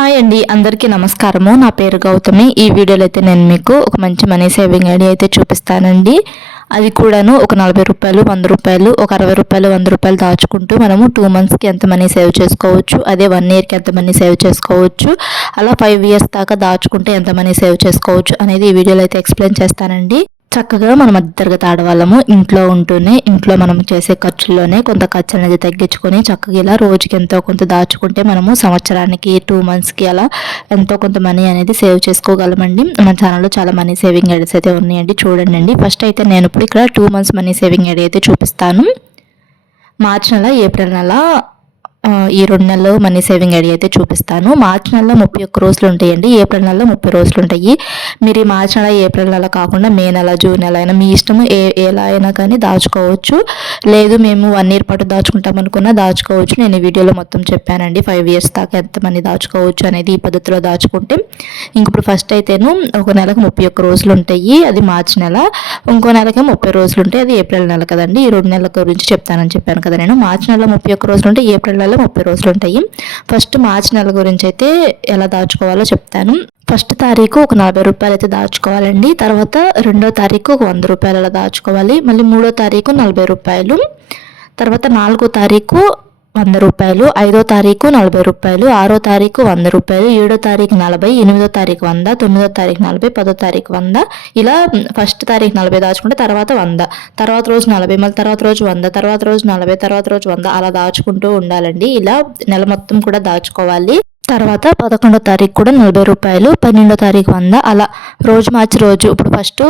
Hi అండి, అందరికీ నమస్కారము. నా పేరు గౌతమి. ఈ వీడియోలో అయితే నేను మీకు ఒక మంచి మనీ సేవింగ్ ఐడియా అయితే చూపిస్తానండి. అది కూడాను ఒక 40 రూపాయలు, 100 రూపాయలు, ఒక 60 రూపాయలు, 100 రూపాయలు దాచుకుంటూ మనము 2 మంత్స్కి ఎంత మనీ సేవ్ చేసుకోవచ్చు, అదే 1 ఇయర్కి ఎంత మనీ సేవ్ చేసుకోవచ్చు, అలా 5 ఇయర్స్ దాకా దాచుకుంటే ఎంత మనీ సేవ్ చేసుకోవచ్చు అనేది ఈ వీడియోలో అయితే ఎక్స్ప్లెయిన్ చేస్తానండి. చక్కగా మనం మధ్యతరగతి ఆడవాళ్ళము ఇంట్లో ఉంటూనే ఇంట్లో మనం చేసే ఖర్చుల్లోనే కొంత ఖర్చు అనేది తగ్గించుకొని చక్కగా ఇలా రోజుకి ఎంతో కొంత దాచుకుంటే మనము సంవత్సరానికి 2 మంత్స్కి అలా ఎంతో కొంత మనీ అనేది సేవ్ చేసుకోగలమండి. మన ఛానల్లో చాలా మనీ సేవింగ్ ఐడియాస్ అయితే ఉన్నాయండి, చూడండి. ఫస్ట్ అయితే నేను ఇప్పుడు ఇక్కడ 2 మంత్స్ మనీ సేవింగ్ ఐడియా అయితే చూపిస్తాను. మార్చి నెల, ఏప్రిల్ నెల, ఈ 2 నెలలు మనీ సేవింగ్ ఐడియా అయితే చూపిస్తాను. మార్చి నెలలో 31 రోజులు ఉంటాయండి, ఏప్రిల్ నెలలో 30 రోజులు ఉంటాయి. మీరు ఈ మార్చి నెల, ఏప్రిల్ నెల కాకుండా మే నెల, జూన్ నెల అయినా మీ ఇష్టము, ఎలా అయినా కానీ దాచుకోవచ్చు. లేదు మేము 1 ఇయర్ పాటు దాచుకుంటాం అనుకున్నా దాచుకోవచ్చు. నేను ఈ వీడియోలో మొత్తం చెప్పానండి. 5 ఇయర్స్ దాకా ఎంత మనీ దాచుకోవచ్చు అనేది ఈ పద్ధతిలో దాచుకుంటే. ఇప్పుడు ఫస్ట్ అయితేను ఒక నెలకు 31 రోజులు ఉంటాయి, అది మార్చి నెల. ఇంకో నెలకి 30 రోజులు ఉంటాయి, అది ఏప్రిల్ నెల కదండి. ఈ 2 నెలల గురించి చెప్తానని చెప్పాను కదా నేను. మార్చి నెలలో 31 రోజులు ఉంటాయి, ఏప్రిల్ నెలలో 30 రోజులు ఉంటాయి. ఫస్ట్ మార్చి నెల గురించి అయితే ఎలా దాచుకోవాలో చెప్తాను. ఫస్ట్ తారీఖు ఒక 40 రూపాయలు అయితే దాచుకోవాలండి. తర్వాత 2వ తారీఖు ఒక 100 రూపాయలు అలా దాచుకోవాలి. మళ్ళీ 3వ తారీఖు 40 రూపాయలు. తర్వాత 4వ తారీఖు 100 రూపాయలు, 5వ తారీఖు 40 రూపాయలు, 6వ తారీఖు 100 రూపాయలు, 7వ తారీఖు 40, 8వ తారీఖు 100, 9వ తారీఖు 40, 10వ తారీఖు 100. ఇలా ఫస్ట్ తారీఖు 40 దాచుకుంటే తర్వాత 100, తర్వాత రోజు 40, మళ్ళీ తర్వాత రోజు 100, తర్వాత రోజు 40, తర్వాత రోజు 100 అలా దాచుకుంటూ ఉండాలండి. ఇలా నెల మొత్తం కూడా దాచుకోవాలి. తర్వాత 11వ తారీఖు కూడా 40 రూపాయలు, 12వ తారీఖు 100, అలా రోజు మార్చి రోజు. ఇప్పుడు ఫస్ట్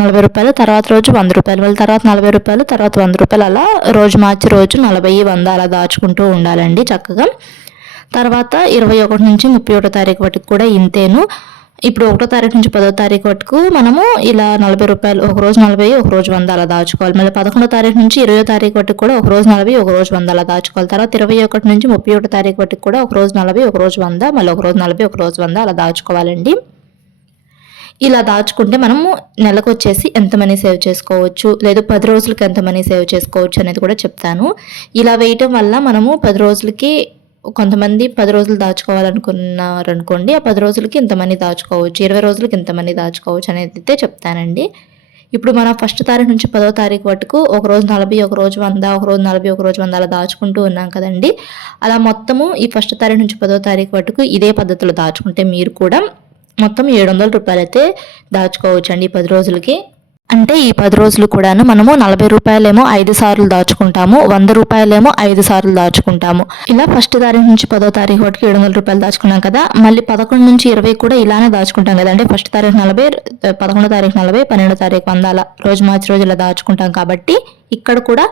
40 రూపాయలు, తర్వాత రోజు 100 రూపాయలు, మళ్ళీ తర్వాత 40 రూపాయలు, తర్వాత 100 రూపాయలు, అలా రోజు మార్చి రోజు 40, 100 అలా దాచుకుంటూ ఉండాలండి చక్కగా. తర్వాత 21 నుంచి 31వ తారీఖు వరకు కూడా ఇంతేను. ఇప్పుడు 1వ తారీఖు నుంచి 10వ తారీఖు వరకు మనము ఇలా 40 రూపాయలు, ఒక రోజు 40, ఒక రోజు 100 అలా దాచుకోవాలి. మళ్ళీ 11వ తారీఖు నుంచి 20వ తారీఖు వరకు కూడా ఒక రోజు 40, ఒక రోజు 100 అలా దాచుకోవాలి. తర్వాత 21 నుంచి 31వ తారీఖు వరకు కూడా ఒక రోజు 40, ఒక రోజు 100, మళ్ళీ ఒక రోజు 40, ఒక రోజు 100 అలా దాచుకోవాలండి. ఇలా దాచుకుంటే మనము నెలకు వచ్చేసి ఎంత మనీ సేవ్ చేసుకోవచ్చు, లేదు 10 రోజులకి ఎంత మనీ సేవ్ చేసుకోవచ్చు అనేది కూడా చెప్తాను. ఇలా వేయటం వల్ల మనము 10 రోజులకి, కొంతమంది 10 రోజులు దాచుకోవాలనుకున్నారనుకోండి, ఆ 10 రోజులకి ఇంత మనీ దాచుకోవచ్చు, 20 రోజులకి ఇంత మనీ దాచుకోవచ్చు అనేది అయితే చెప్తానండి. ఇప్పుడు మనం ఫస్ట్ తారీఖు నుంచి 10వ తారీఖు వరకు ఒక రోజు 40, ఒక రోజు 100, ఒక రోజు 40, ఒక రోజు 100 అలా దాచుకుంటూ ఉన్నాం కదండి. అలా మొత్తము ఈ ఫస్ట్ తారీఖు నుంచి 10వ తారీఖు వరకు ఇదే పద్ధతిలో దాచుకుంటే మీరు కూడా మొత్తం 700 రూపాయలు అయితే దాచుకోవచ్చు అండి ఈ 10 రోజులకి. అంటే ఈ 10 రోజులు కూడాను మనము 40 రూపాయలేమో 5 సార్లు దాచుకుంటాము, 100 రూపాయలేమో 5 సార్లు దాచుకుంటాము. ఇలా ఫస్ట్ తారీఖు నుంచి 10వ తారీఖు వరకు 700 రూపాయలు దాచుకున్నాం కదా. మళ్ళీ 11 నుంచి 20 కూడా ఇలానే దాచుకుంటాం కదా. అంటే ఫస్ట్ తారీఖు 40, 11వ తారీఖు 40, 12వ తారీఖు 100 అలా రోజు మార్చి రోజు ఇలా దాచుకుంటాం కాబట్టి ఇక్కడ కూడా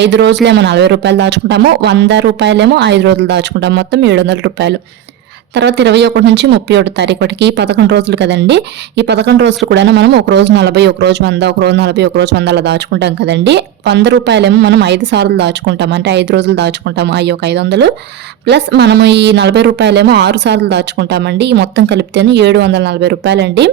5 రోజులేమో 40 రూపాయలు దాచుకుంటాము, 100 రూపాయలేమో 5 రోజులు దాచుకుంటాము, మొత్తం 700 రూపాయలు. తర్వాత 21 నుంచి 31 తారీఖు వరకు ఈ 11 రోజులు కదండి. ఈ 11 రోజులు కూడా మనం ఒక రోజు 40, ఒక రోజు 100, ఒక రోజు 40, ఒక రోజు 100 అలా దాచుకుంటాం కదండి. 100 రూపాయలేమో మనం 5 సార్లు దాచుకుంటాం, అంటే 5 రోజులు దాచుకుంటాము, అవి ఒక 500. ప్లస్ మనము ఈ 40 రూపాయలేమో 6 సార్లు దాచుకుంటామండి. ఈ మొత్తం కలిపితేనే 740 రూపాయలండి.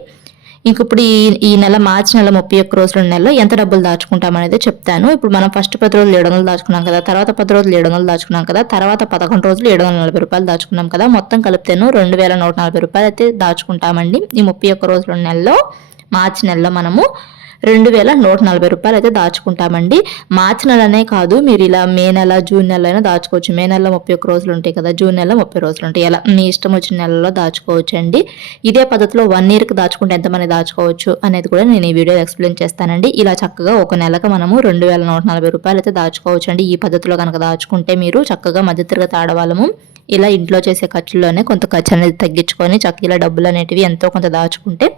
ఇంక ఇప్పుడు ఈ నెల మార్చి నెల 31 రోజుల నెలలో ఎంత డబ్బులు దాచుకుంటాం అనేది చెప్తాను. ఇప్పుడు మనం ఫస్ట్ 10 రోజులు 700 దాచుకున్నాం కదా, తర్వాత 10 రోజులు 700 దాచుకున్నాం కదా, తర్వాత 11 రోజులు 740 రూపాయలు దాచుకున్నాం కదా. మొత్తం కలిపితేను 2140 రూపాయలు అయితే దాచుకుంటామండి ఈ 31 రోజుల నెలలో. మార్చి నెలలో మనము 2140 రూపాయలు అయితే దాచుకుంటామండి. మార్చి నెలనే కాదు, మీరు ఇలా మే నెల, జూన్ నెల అయినా దాచుకోవచ్చు. మే నెలలో 31 రోజులు ఉంటాయి కదా, జూన్ నెలలో 30 రోజులు ఉంటాయి, ఇలా మీ ఇష్టం వచ్చిన నెలలో దాచుకోవచ్చు అండి. ఇదే పద్ధతిలో 1 ఇయర్కి దాచుకుంటే ఎంతమంది దాచుకోవచ్చు అనేది కూడా నేను ఈ వీడియోలో ఎక్స్ప్లెయిన్ చేస్తానండి. ఇలా చక్కగా ఒక నెలకు మనము 2140 రూపాయలు అయితే దాచుకోవచ్చు అండి. ఈ పద్ధతిలో కనుక దాచుకుంటే మీరు చక్కగా మధ్యతరగతి ఆడవాళ్ళము ఇలా ఇంట్లో చేసే ఖర్చుల్లోనే కొంత ఖర్చు అనేది తగ్గించుకొని చక్కగా ఇలా డబ్బులు అనేటివి ఎంతో కొంత దాచుకుంటే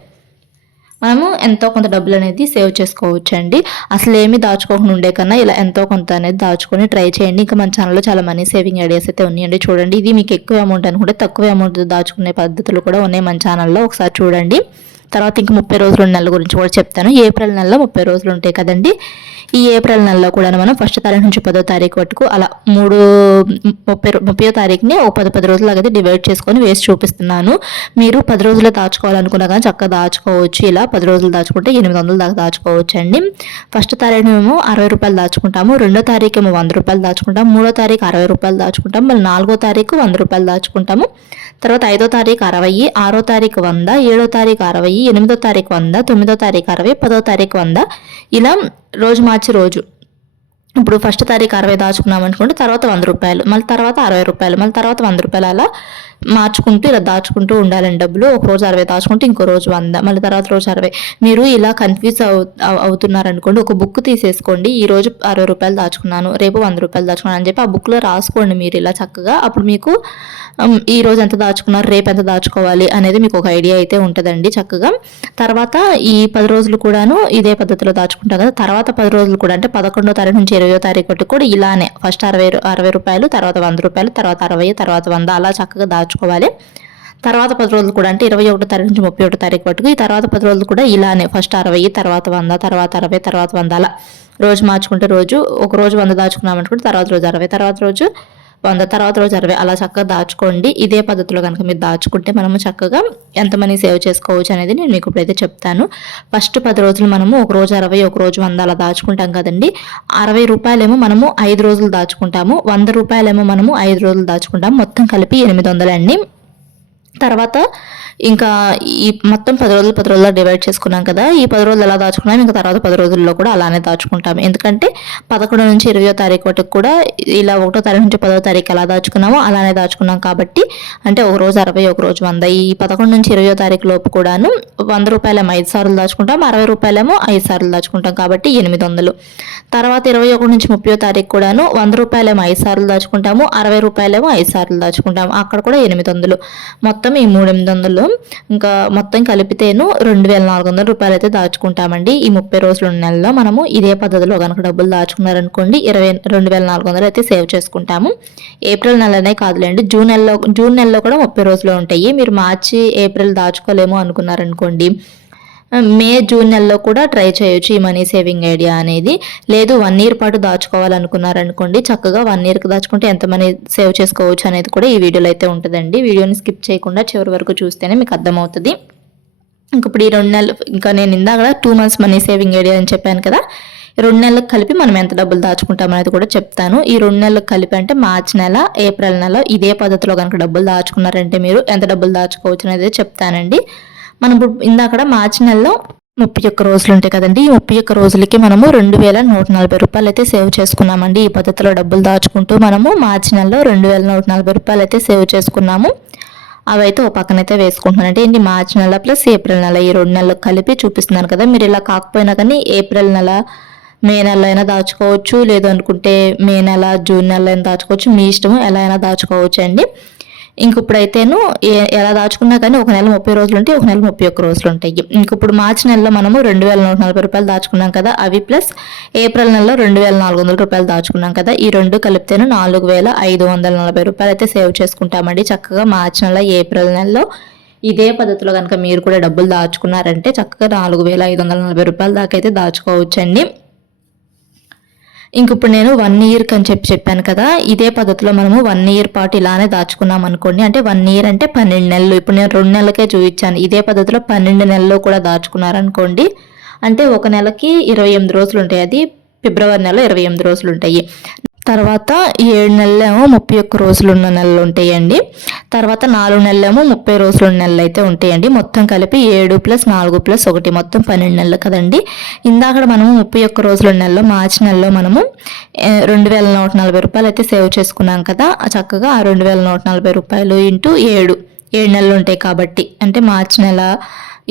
మనము ఎంతో కొంత డబ్బులు అనేది సేవ్ చేసుకోవచ్చు అండి. అసలు ఏమి దాచుకోకుండా ఉండే కన్నా ఇలా ఎంతో కొంత అనేది దాచుకొని ట్రై చేయండి. ఇంకా మన ఛానల్లో చాలా మనీ సేవింగ్ ఐడియాస్ అయితే ఉన్నాయండి, చూడండి. ఇది మీకు ఎక్కువ అమౌంట్ అనుకుంటే తక్కువ అమౌంట్ దాచుకునే పద్ధతులు కూడా ఉన్నాయి మన ఛానల్లో, ఒకసారి చూడండి. తర్వాత ఇంక 30 రోజులు ఉన్న నెల గురించి కూడా చెప్తాను. ఏప్రిల్ నెలలో 30 రోజులు ఉంటాయి కదండి. ఈ ఏప్రిల్ నెలలో కూడా మనం 1వ తారీఖు నుంచి 10వ తారీఖు వరకు అలా 30వ తారీఖుని ఒక 10 రోజులాగైతే డివైడ్ చేసుకొని వేసి చూపిస్తున్నాను. మీరు 10 రోజులు దాచుకోవాలనుకున్నా కానీ చక్కగా దాచుకోవచ్చు. ఇలా 10 రోజులు దాచుకుంటే 800 దాకా దాచుకోవచ్చు అండి. 1వ తారీఖు మేము 60 రూపాయలు దాచుకుంటాము, 2వ తారీఖు ఏమో 100 రూపాయలు దాచుకుంటాము, 3వ తారీఖు 60 రూపాయలు దాచుకుంటాము, మళ్ళీ 4వ తారీఖు 100 రూపాయలు దాచుకుంటాము, తర్వాత 5వ తారీఖు 60, 6వ తారీఖు 100, 7వ తారీఖు 60, 8వ తారీఖు 100, 9వ తారీఖు 60, 10వ తారీఖు 100, ఇలా రోజు మార్చి రోజు. ఇప్పుడు 1వ తారీఖు 60 దాచుకున్నాం అనుకోండి, తర్వాత 100 రూపాయలు, మళ్ళీ తర్వాత 60 రూపాయలు, మళ్ళీ తర్వాత 100 రూపాయలు, అలా మార్చుకుంటూ ఇలా దాచుకుంటూ ఉండాలండి డబ్బులు. ఒక రోజు 60 దాచుకుంటే ఇంకో రోజు 100, మళ్ళీ తర్వాత రోజు 60. మీరు ఇలా కన్ఫ్యూజ్ అవుతున్నారనుకోండి, ఒక బుక్ తీసేసుకోండి. ఈ రోజు 60 రూపాయలు దాచుకున్నాను, రేపు 100 రూపాయలు దాచుకున్నాను అని చెప్పి ఆ బుక్లో రాసుకోండి మీరు ఇలా చక్కగా. అప్పుడు మీకు ఈ రోజు ఎంత దాచుకున్నారు, రేపు ఎంత దాచుకోవాలి అనేది మీకు ఒక ఐడియా అయితే ఉంటుందండి చక్కగా. తర్వాత ఈ 10 రోజులు కూడాను ఇదే పద్ధతిలో దాచుకుంటాం కదా. తర్వాత 10 రోజులు కూడా అంటే 11వ తారీఖు నుంచి 20వ తారీఖు వరకు కూడా ఇలానే ఫస్ట్ 60 రూపాయలు, తర్వాత 100 రూపాయలు, తర్వాత 60, తర్వాత 100 అలా చక్కగా దాచుకోవాలి. తర్వాత 10 రోజులు కూడా అంటే 21వ తారీఖు నుంచి 31వ తారీఖు వరకు ఈ తర్వాత 10 రోజులు కూడా ఇలానే ఫస్ట్ 60, తర్వాత 100, తర్వాత 60, తర్వాత 100 అలా రోజు మార్చుకుంటే రోజు ఒక రోజు 100 దాచుకున్నాం అనుకుంటే తర్వాత రోజు 60, తర్వాత రోజు 100, తర్వాత రోజు 60 అలా చక్కగా దాచుకోండి. ఇదే పద్ధతిలో కనుక మీరు దాచుకుంటే మనము చక్కగా ఎంత మనీ సేవ్ చేసుకోవచ్చు అనేది నేను మీకు ఇప్పుడైతే చెప్తాను. ఫస్ట్ 10 రోజులు మనము ఒక రోజు 60, ఒక రోజు 100 అలా దాచుకుంటాం కదండి. 60 రూపాయలేమో మనము 5 రోజులు దాచుకుంటాము, 100 రూపాయలేమో మనము 5 రోజులు దాచుకుంటాము, మొత్తం కలిపి 800 అండి. తర్వాత ఇంకా ఈ మొత్తం 10 రోజులు డివైడ్ చేసుకున్నాం కదా. ఈ 10 రోజులు ఎలా దాచుకున్నాం, ఇంకా తర్వాత 10 రోజుల్లో కూడా అలానే దాచుకుంటాం. ఎందుకంటే 11 నుంచి 20వ తారీఖు వరకు కూడా ఇలా 1వ తారీఖు నుంచి 10వ తారీఖు ఎలా దాచుకున్నామో అలానే దాచుకున్నాం కాబట్టి, అంటే ఒక రోజు 60, ఒక రోజు 100. ఈ 11 నుంచి 20వ తారీఖు లోపు కూడాను 100 రూపాయలేమో 5 సార్లు దాచుకుంటాం, 60 రూపాయలేమో 5 సార్లు దాచుకుంటాం కాబట్టి 800. తర్వాత 21 నుంచి 30వ తారీఖు కూడాను 100 రూపాయలేమో 5 సార్లు దాచుకుంటాము, 60 రూపాయలేమో 5 సార్లు దాచుకుంటాము, అక్కడ కూడా 800. మొత్తం ఈ 3800 ఇంకా మొత్తం కలిపితేను 2400 రూపాయలు అయితే దాచుకుంటామండి. ఈ 30 రోజులు ఉన్న నెలలో మనము ఇదే పద్ధతిలో కనుక డబ్బులు దాచుకున్నారనుకోండి 2400 అయితే సేవ్ చేసుకుంటాము. ఏప్రిల్ నెలనే కాదులేండి, జూన్ నెలలో కూడా 30 రోజులు ఉంటాయి. మీరు మార్చి, ఏప్రిల్ దాచుకోలేము అనుకున్నారనుకోండి, మే, జూన్ నెలలో కూడా ట్రై చేయొచ్చు ఈ మనీ సేవింగ్ ఐడియా అనేది. లేదు 1 ఇయర్ పాటు దాచుకోవాలనుకున్నారనుకోండి, చక్కగా 1 ఇయర్కి దాచుకుంటే ఎంత మనీ సేవ్ చేసుకోవచ్చు అనేది కూడా ఈ వీడియోలో అయితే ఉంటుందండి. వీడియోని స్కిప్ చేయకుండా చివరి వరకు చూస్తేనే మీకు అర్థమవుతుంది. ఇంక ఇప్పుడు ఈ 2 నెలలు, ఇంకా నేను ఇందాక 2 మంత్స్ మనీ సేవింగ్ ఐడియా అని చెప్పాను కదా, 2 నెలలకు కలిపి మనం ఎంత డబ్బులు దాచుకుంటాం అనేది కూడా చెప్తాను. ఈ 2 నెలలకు కలిపి అంటే మార్చి నెల, ఏప్రిల్ నెల ఇదే పద్ధతిలో కనుక డబ్బులు దాచుకున్నారంటే మీరు ఎంత డబ్బులు దాచుకోవచ్చు అనేది చెప్తానండి. మనం ఇప్పుడు ఇందాక మార్చి నెలలో 31 రోజులు ఉంటాయి కదండి. ఈ 31 రోజులకి మనము 2140 రూపాయలు అయితే సేవ్ చేసుకున్నామండి. ఈ పద్ధతిలో డబ్బులు దాచుకుంటూ మనము మార్చి నెలలో 2140 రూపాయలు అయితే సేవ్ చేసుకున్నాము. అవైతే ఓ పక్కనైతే వేసుకుంటున్నాను. అంటే ఏంటి, మార్చి నెల ప్లస్ ఏప్రిల్ నెల ఈ 2 నెలలకు కలిపి చూపిస్తున్నాను కదా. మీరు ఇలా కాకపోయినా కానీ ఏప్రిల్ నెల, మే నెల అయినా దాచుకోవచ్చు, లేదు అనుకుంటే మే నెల, జూన్ నెల అయినా దాచుకోవచ్చు, మీ ఇష్టము ఎలా అయినా దాచుకోవచ్చు అండి. ఇంక ఇప్పుడైతేను ఎలా దాచుకున్నా కానీ ఒక నెల 30 రోజులు ఉంటాయి, ఒక నెల 31 రోజులు ఉంటాయి. ఇంక ఇప్పుడు మార్చి నెలలో మనము 2140 రూపాయలు దాచుకున్నాం కదా, అవి ప్లస్ ఏప్రిల్ నెలలో 2400 రూపాయలు దాచుకున్నాం కదా, ఈ రెండు కలిపితేను 4540 రూపాయలు అయితే సేవ్ చేసుకుంటామండి. చక్కగా మార్చి నెల, ఏప్రిల్ నెలలో ఇదే పద్ధతిలో కనుక మీరు కూడా డబ్బులు దాచుకున్నారంటే చక్కగా 4540 రూపాయల దాకా అయితే దాచుకోవచ్చండి. ఇంక ఇప్పుడు నేను 1 ఇయర్కి అని చెప్పాను కదా, ఇదే పద్ధతిలో మనము 1 ఇయర్ పాటు ఇలానే దాచుకున్నాం అనుకోండి. అంటే 1 ఇయర్ అంటే 12 నెలలు. ఇప్పుడు నేను 2 నెలలకే చూపించాను. ఇదే పద్ధతిలో 12 నెలల్లో కూడా దాచుకున్నారనుకోండి, అంటే ఒక నెలకి 28 రోజులు ఉంటాయి. అది ఫిబ్రవరి నెలలో 28 రోజులు ఉంటాయి. తర్వాత 7 నెలలేమో 31 రోజులు ఉన్న నెలలు ఉంటాయండి. తర్వాత 4 నెలలేమో 30 రోజులు ఉన్న నెలలు అయితే ఉంటాయండి. మొత్తం కలిపి 7 + 4 + 1 మొత్తం 12 నెలలు కదండి. ఇందాక మనము 31 రోజుల నెలలో, మార్చి నెలలో మనము 2140 రూపాయలు అయితే సేవ్ చేసుకున్నాం కదా. చక్కగా ఆ 2140 రూపాయలు ఇంటూ 7 నెలలు ఉంటాయి కాబట్టి, అంటే మార్చి నెల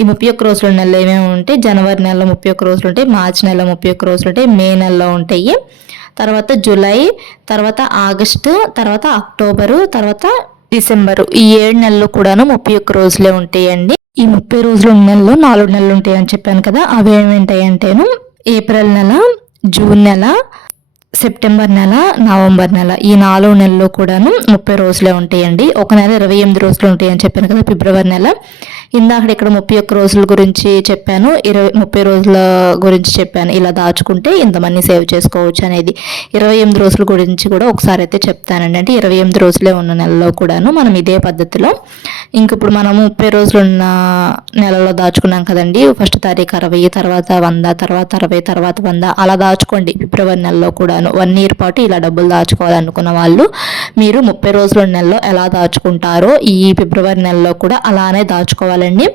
ఈ 31 రోజుల నెలలో ఏమేమి ఉంటాయి, జనవరి నెలలో 31 రోజులు ఉంటాయి, మార్చి నెలలో 31 రోజులు ఉంటాయి, మే నెలలో ఉంటాయి, తర్వాత జూలై, తర్వాత ఆగస్టు, తర్వాత అక్టోబరు, తర్వాత డిసెంబరు, ఈ 7 నెలలు కూడాను 31 రోజులే ఉంటాయండి. ఈ 30 రోజులు ఉన్న నెలలో 4 నెలలు ఉంటాయి అని చెప్పాను కదా, అవి ఏమేంటాయి అంటేను ఏప్రిల్ నెల, జూన్ నెల, సెప్టెంబర్ నెల, నవంబర్ నెల ఈ 4 నెలలు కూడాను 30 రోజులే ఉంటాయండి. ఒక నెల 28 రోజులు ఉంటాయని చెప్పాను కదా, ఫిబ్రవరి నెల. ఇందాక ఇక్కడ 31 రోజుల గురించి చెప్పాను, 30 రోజుల గురించి చెప్పాను. ఇలా దాచుకుంటే ఇంతమంది సేవ్ చేసుకోవచ్చు అనేది. 28 రోజుల గురించి కూడా ఒకసారి అయితే చెప్తానండి. అంటే 28 రోజులే ఉన్న నెలలో కూడాను మనం ఇదే పద్ధతిలో, ఇంక ఇప్పుడు మనము 30 రోజులు ఉన్న నెలలో దాచుకున్నాం కదండి. ఫస్ట్ తారీఖు 60, తర్వాత 100, తర్వాత 60, తర్వాత 100 అలా దాచుకోండి. ఫిబ్రవరి నెలలో కూడాను 1 ఇయర్ పాటు ఇలా డబ్బులు దాచుకోవాలనుకున్న వాళ్ళు మీరు 30 రోజుల నెలలో ఎలా దాచుకుంటారో ఈ ఫిబ్రవరి నెలలో కూడా అలానే దాచుకోవాలండి.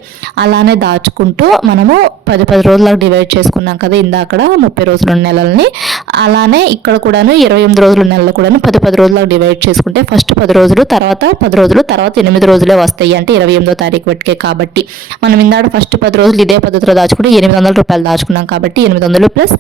అలానే దాచుకుంటూ మనము 10 రోజులకు డివైడ్ చేసుకున్నాం కదా ఇందాక 30 రోజుల నెలల్ని. అలానే ఇక్కడ కూడాను 28 రోజుల నెలలో కూడాను 10 రోజులకు డివైడ్ చేసుకుంటే ఫస్ట్ 10 రోజులు, తర్వాత 10 రోజులు, తర్వాత 8 రోజులే వస్తాయి. అంటే 28వ తారీఖు వరకే కాబట్టి మనం ఇందాక ఫస్ట్ 10 రోజులు ఇదే పద్ధతిలో దాచుకుంటే 800 రూపాయలు దాచుకున్నాం కాబట్టి 800 ప్లస్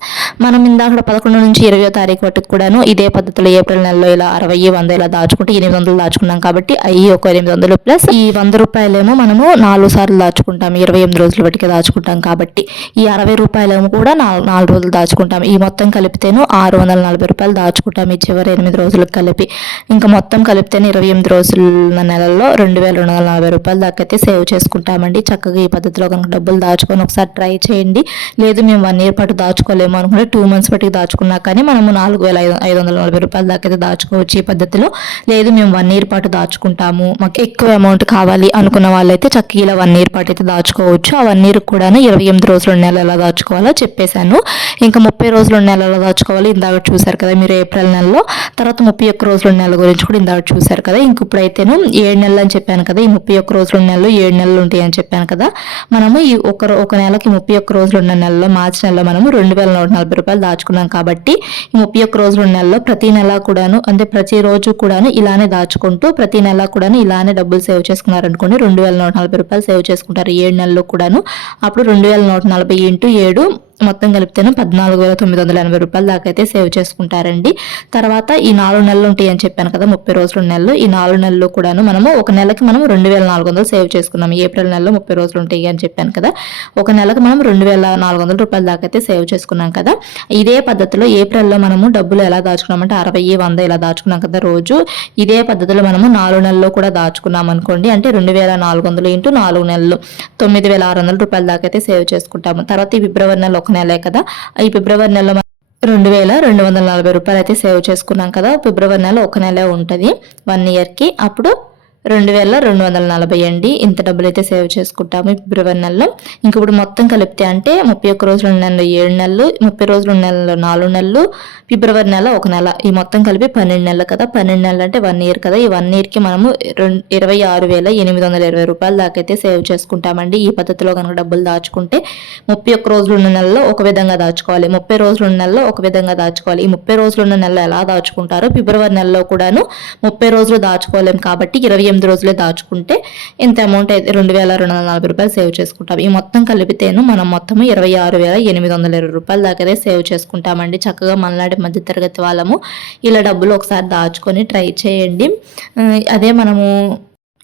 మనం ఇందాక 11 నుంచి 20వ తారీఖు వరకు కూడాను ఇదే పద్ధతిలో ఏప్రిల్ నెలలో ఇలా 60, 100 ఇలా దాచుకుంటే 800 దాచుకున్నాం కాబట్టి అయ్యి ఒక 800 ప్లస్ ఈ 100 రూపాయలేమో మనము 4 సార్లు దాచుకుంటాం. 28 రోజుల వరకు దాచుకుంటాం కాబట్టి ఈ 60 రూపాయలేమో కూడా 4 రోజులు దాచుకుంటాం. ఈ మొత్తం కలిపితేను 640 రూపాయలు దాచుకుంటాం ఈ చివరి 8 రోజులకు కలిపి. ఇంకా మొత్తం కలిపితేనే 28 రోజుల నెలల్లో 2240 రూపాయలు దాకా అయితే సేవ్ చేసుకుంటామండి. చక్కగా ఈ పద్ధతిలో కనుక డబ్బులు దాచుకొని ఒకసారి ట్రై చేయండి. లేదు మేము 1 ఇయర్ పాటు దాచుకోలేము అనుకుంటే 2 మంత్స్ బట్టి దాచుకున్నా కానీ మనము 4540 రూపాయల దాకా అయితే దాచుకోవచ్చు ఈ పద్ధతిలో. లేదు మేము 1 ఇయర్ పాటు దాచుకుంటాము, మాకు ఎక్కువ అమౌంట్ కావాలి అనుకున్న వాళ్ళైతే చక్కగా ఇలా 1 ఇయర్ పాటు అయితే దాచుకోవచ్చు. ఆ 1 ఇయర్ కూడా 28 రోజుల నెల ఎలా దాచుకోవాలో చెప్పేశాను. ఇంకా 30 రోజుల నెల ఎలా దాచుకోవాలి ఇందాక చూసారు కదా మీరు ఏప్రిల్ నెలలో. తర్వాత 31 రోజుల నెల గురించి కూడా ఇందాక చూసారు కదా. ఇంక ఇప్పుడైతేను 7 నెలలు అని చెప్పాను కదా, ఈ 31 రోజుల నెలలో 7 నెలలు ఉంటాయి అని చెప్పాను కదా. మనము ఈ ఒక నెలకి 31 రోజులు ఉన్న నెలలో మార్చి నెలలో మనము 2140 రూపాయలు దాచుకున్నాం కాబట్టి ఈ 31 రోజుల నెలలో ప్రతి నెల కూడాను అంటే ప్రతిరోజు కూడాను ఇలానే దాచుకుంటూ ప్రతి నెల కూడాను ఇలానే డబ్బులు సేవ్ చేసుకున్నారనుకోండి 2140 రూపాయలు సేవ్ చేసుకుంటారు 7 నెలల్లో కూడాను. అప్పుడు 2140 ఇంటూ 7 మొత్తం కలిపితేనే 14,980 రూపాయలు దాకా అయితే సేవ్ చేసుకుంటారండి. తర్వాత ఈ 4 నెలలు ఉంటాయి అని చెప్పాను కదా 30 రోజుల నెలలు. ఈ 4 నెలలు కూడాను మనము ఒక నెలకి మనం 2400 సేవ్ చేసుకున్నాం. ఏప్రిల్ నెలలో 30 రోజులు ఉంటాయి అని చెప్పాను కదా, ఒక నెలకు మనం 2400 రూపాయల దాకా అయితే సేవ్ చేసుకున్నాం కదా. ఇదే పద్ధతిలో ఏప్రిల్లో మనము డబ్బులు ఎలా దాచుకున్నామంటే 60, 100 ఇలా దాచుకున్నాం కదా రోజు. ఇదే పద్ధతిలో మనము 4 నెలల్లో కూడా దాచుకున్నాం అనుకోండి, అంటే 2400 ఇంటూ 4 నెలలు 9600 రూపాయల దాకా అయితే సేవ్ చేసుకుంటాము. తర్వాత ఈ ఫిబ్రవరి నెల ఒక నెలే కదా, ఈ ఫిబ్రవరి నెలలో 2240 రూపాయలు అయితే సేవ్ చేసుకున్నాం కదా. ఫిబ్రవరి నెల ఒక నెలే ఉంటుంది 1 ఇయర్కి, అప్పుడు 2240 అండి. ఇంత డబ్బులు అయితే సేవ్ చేసుకుంటాము ఫిబ్రవరి నెలలో. ఇంక ఇప్పుడు మొత్తం కలిపితే అంటే 31 రోజుల నెలలో 7 నెలలు, 30 రోజుల నెలలో 4 నెలలు, ఫిబ్రవరి నెల ఒక నెల, ఈ మొత్తం కలిపి 12 నెలలు కదా. 12 నెలలు అంటే 1 ఇయర్ కదా. ఈ 1 ఇయర్కి మనము 26,820 రూపాయలు దాకా అయితే సేవ్ చేసుకుంటామండి. ఈ పద్ధతిలో కనుక డబ్బులు దాచుకుంటే 31 రోజులు ఉన్న నెలలో ఒక విధంగా దాచుకోవాలి, 30 రోజులు ఉన్న నెలలో ఒక విధంగా దాచుకోవాలి. ఈ 30 రోజులు ఉన్న నెలలో ఎలా దాచుకుంటారో ఫిబ్రవరి నెలలో కూడాను 30 రోజులు దాచుకోలేము కాబట్టి 28 రోజులే దాచుకుంటే ఇంత అమౌంట్ అయితే 2240 రూపాయలు సేవ్ చేసుకుంటాం. ఈ మొత్తం కలిపితేను మనం మొత్తం 26,820 రూపాయల దాకా సేవ్ చేసుకుంటామండి. చక్కగా మనలాంటి మధ్య తరగతి వాళ్ళము ఇలా డబ్బులు ఒకసారి దాచుకొని ట్రై చేయండి. అదే మనము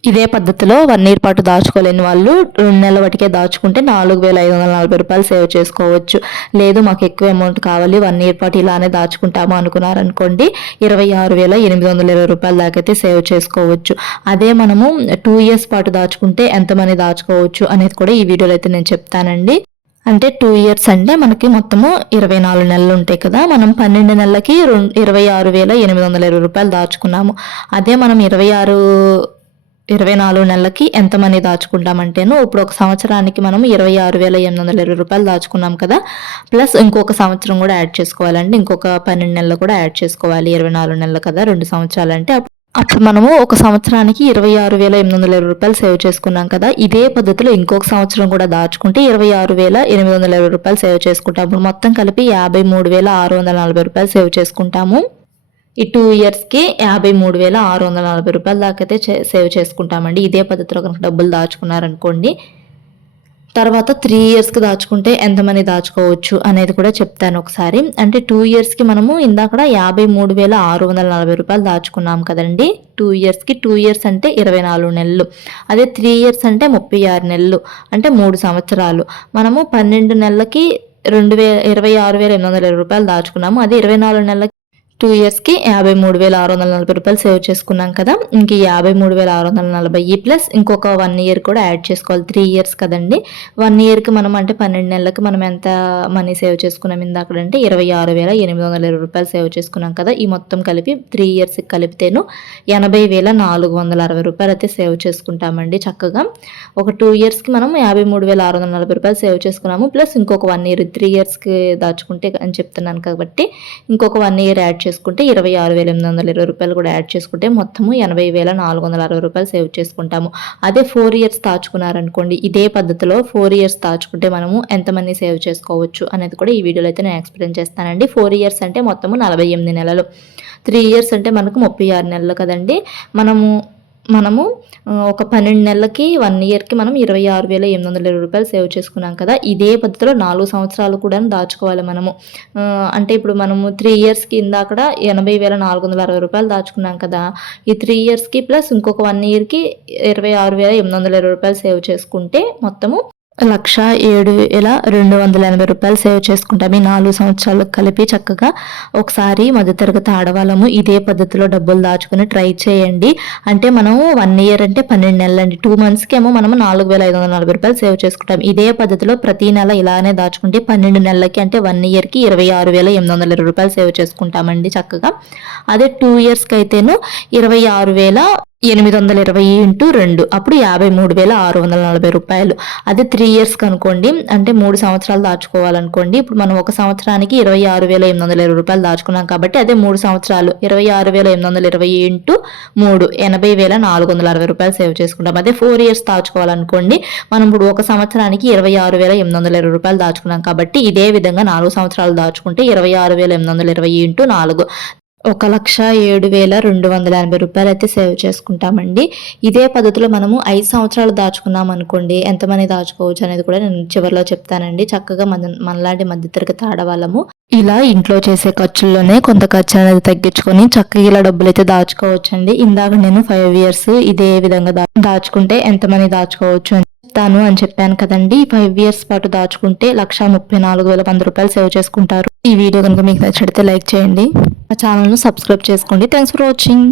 ఇదే పద్ధతిలో 1 ఇయర్ పాటు దాచుకోలేని వాళ్ళు 2 నెలల వాటికే దాచుకుంటే 4,540 రూపాయలు సేవ్ చేసుకోవచ్చు. లేదు మాకు ఎక్కువ అమౌంట్ కావాలి 1 ఇయర్ పాటు ఇలానే దాచుకుంటాము అనుకున్నారనుకోండి 26,820 రూపాయల దాకా అయితే సేవ్ చేసుకోవచ్చు. అదే మనము 2 ఇయర్స్ పాటు దాచుకుంటే ఎంత మనీ దాచుకోవచ్చు అనేది కూడా ఈ వీడియోలో అయితే నేను చెప్తానండి. అంటే 2 ఇయర్స్ అంటే మనకి మొత్తము 24 నెలలు ఉంటాయి కదా, మనం 12 నెలలకి 26,820 రూపాయలు దాచుకున్నాము. అదే మనం 24 నెలలకి ఎంత మనీ దాచుకుంటామంటేను ఇప్పుడు ఒక సంవత్సరానికి మనం 26,820 రూపాయలు దాచుకున్నాం కదా, ప్లస్ ఇంకొక సంవత్సరం కూడా యాడ్ చేసుకోవాలండి. ఇంకొక 12 నెలలు కూడా యాడ్ చేసుకోవాలి. 24 నెలలు కదా, 2 సంవత్సరాలు అంటే అప్పుడు మనము ఒక సంవత్సరానికి 26,820 రూపాయలు సేవ్ చేసుకున్నాం కదా. ఇదే పద్ధతిలో ఇంకొక సంవత్సరం కూడా దాచుకుంటే 26,820 రూపాయలు సేవ్ చేసుకుంటాం. ఇప్పుడు మొత్తం కలిపి 53,640 రూపాయలు సేవ్ చేసుకుంటాము. ఈ 2 ఇయర్స్కి 53,640 రూపాయల దాకా అయితే సేవ్ చేసుకుంటామండి. ఇదే పద్ధతిలో కనుక డబ్బులు దాచుకున్నారనుకోండి. తర్వాత 3 ఇయర్స్కి దాచుకుంటే ఎంత మనీ దాచుకోవచ్చు అనేది కూడా చెప్తాను ఒకసారి. అంటే 2 ఇయర్స్కి మనము ఇందాక 53,640 రూపాయలు దాచుకున్నాం కదండి 2 ఇయర్స్కి. 2 ఇయర్స్ అంటే 24 నెలలు. అదే 3 ఇయర్స్ అంటే 36 నెలలు, అంటే 3 సంవత్సరాలు. మనము 12 నెలలకి 26,820 రూపాయలు దాచుకున్నాము. అదే 24 నెలలకి 2 ఇయర్స్కి 53,640 రూపాయలు సేవ్ చేసుకున్నాం కదా. ఇంక 53,640 ప్లస్ ఇంకొక 1 ఇయర్ కూడా యాడ్ చేసుకోవాలి. 3 ఇయర్స్ కదండి. 1 ఇయర్కి మనం అంటే 12 నెలలకి మనం ఎంత మనీ సేవ్ చేసుకున్నాం ఇందాకంటే 26,820 రూపాయలు సేవ్ చేసుకున్నాం కదా. ఈ మొత్తం కలిపి 3 ఇయర్స్కి కలిపితేను 80,460 రూపాయలు అయితే సేవ్ చేసుకుంటామండి చక్కగా. ఒక 2 ఇయర్స్కి మనం 53,640 రూపాయలు సేవ్ చేసుకున్నాము. ప్లస్ ఇంకొక 1 ఇయర్ 3 ఇయర్స్కి దాచుకుంటే అని చెప్తున్నాను కాబట్టి ఇంకొక 1 ఇయర్ యాడ్ చేసుకుంటే 26,820 రూపాయలు కూడా యాడ్ చేసుకుంటే మొత్తము 80,460 రూపాయలు సేవ్ చేసుకుంటాము. అదే 4 ఇయర్స్ దాచుకున్నారనుకోండి, ఇదే పద్ధతిలో 4 ఇయర్స్ దాచుకుంటే మనము ఎంత మనీ సేవ్ చేసుకోవచ్చు అనేది కూడా ఈ వీడియోలో అయితే నేను ఎక్స్ప్లెయిన్ చేస్తానండి. 4 ఇయర్స్ అంటే మొత్తము 48 నెలలు, 3 ఇయర్స్ అంటే మనకు 36 నెలలు కదండి. మనము ఒక 12 నెలలకి 1 ఇయర్కి మనం 26,820 రూపాయలు సేవ్ చేసుకున్నాం కదా. ఇదే పద్ధతిలో 4 సంవత్సరాలు కూడా దాచుకోవాలి మనము. అంటే ఇప్పుడు మనము 3 ఇయర్స్కి ఇందాక 80,460 రూపాయలు దాచుకున్నాం కదా. ఈ 3 ఇయర్స్కి ప్లస్ ఇంకొక 1 ఇయర్కి 26,820 రూపాయలు సేవ్ చేసుకుంటే మొత్తము 1,07,280 రూపాయలు సేవ్ చేసుకుంటాం. ఈ 4 సంవత్సరాలకు కలిపి చక్కగా ఒకసారి మధ్యతరగతి ఆడవాళ్ళము ఇదే పద్ధతిలో డబ్బులు దాచుకుని ట్రై చేయండి. అంటే మనం 1 ఇయర్ అంటే 12 నెలలు అండి. 2 మంత్స్కి ఏమో మనము 4,540 రూపాయలు సేవ్ చేసుకుంటాం. ఇదే పద్ధతిలో ప్రతి నెల ఇలానే దాచుకుంటే 12 నెలలకి అంటే 1 ఇయర్కి 26,820 రూపాయలు సేవ్ చేసుకుంటామండి చక్కగా. అదే 2 ఇయర్స్కి అయితేను 26,820 ఇంటూ 2 అప్పుడు 53,640 రూపాయలు. అదే 3 ఇయర్స్కి అనుకోండి, అంటే 3 సంవత్సరాలు దాచుకోవాలనుకోండి. ఇప్పుడు మనం ఒక సంవత్సరానికి 26,820 రూపాయలు దాచుకున్నాం కాబట్టి అదే 3 సంవత్సరాలు 26,820 ఇంటూ 3 80,460 రూపాయలు సేవ్ చేసుకుంటాం. అదే 4 ఇయర్స్ దాచుకోవాలనుకోండి, మనం ఇప్పుడు ఒక సంవత్సరానికి 26,820 రూపాయలు దాచుకున్నాం కాబట్టి ఇదే విధంగా 4 సంవత్సరాలు దాచుకుంటే 26,820 ఇంటూ 4 1,07,280 రూపాయలు అయితే సేవ్ చేసుకుంటామండి. ఇదే పద్ధతిలో మనము 5 సంవత్సరాలు దాచుకున్నాం అనుకోండి, ఎంత మనీ దాచుకోవచ్చు అనేది కూడా నేను చివరిలో చెప్తానండి. చక్కగా మనలాంటి మధ్యతరగతి ఆడవాళ్ళము ఇలా ఇంట్లో చేసే ఖర్చుల్లోనే కొంత ఖర్చు అనేది తగ్గించుకొని చక్కగా ఇలా డబ్బులు అయితే దాచుకోవచ్చండి. ఇందాక నేను 5 ఇయర్స్ ఇదే విధంగా దాచుకుంటే ఎంత మనీ దాచుకోవచ్చు చెప్తాను అని చెప్పాను కదండి. 5 ఇయర్స్ పాటు దాచుకుంటే 1,34,100 రూపాయలు సేవ్ చేసుకుంటారు. ఈ వీడియో కనుక మీకు నచ్చితే లైక్ చేయండి, మా ఛానల్ను సబ్స్క్రైబ్ చేసుకోండి. Thanks for watching.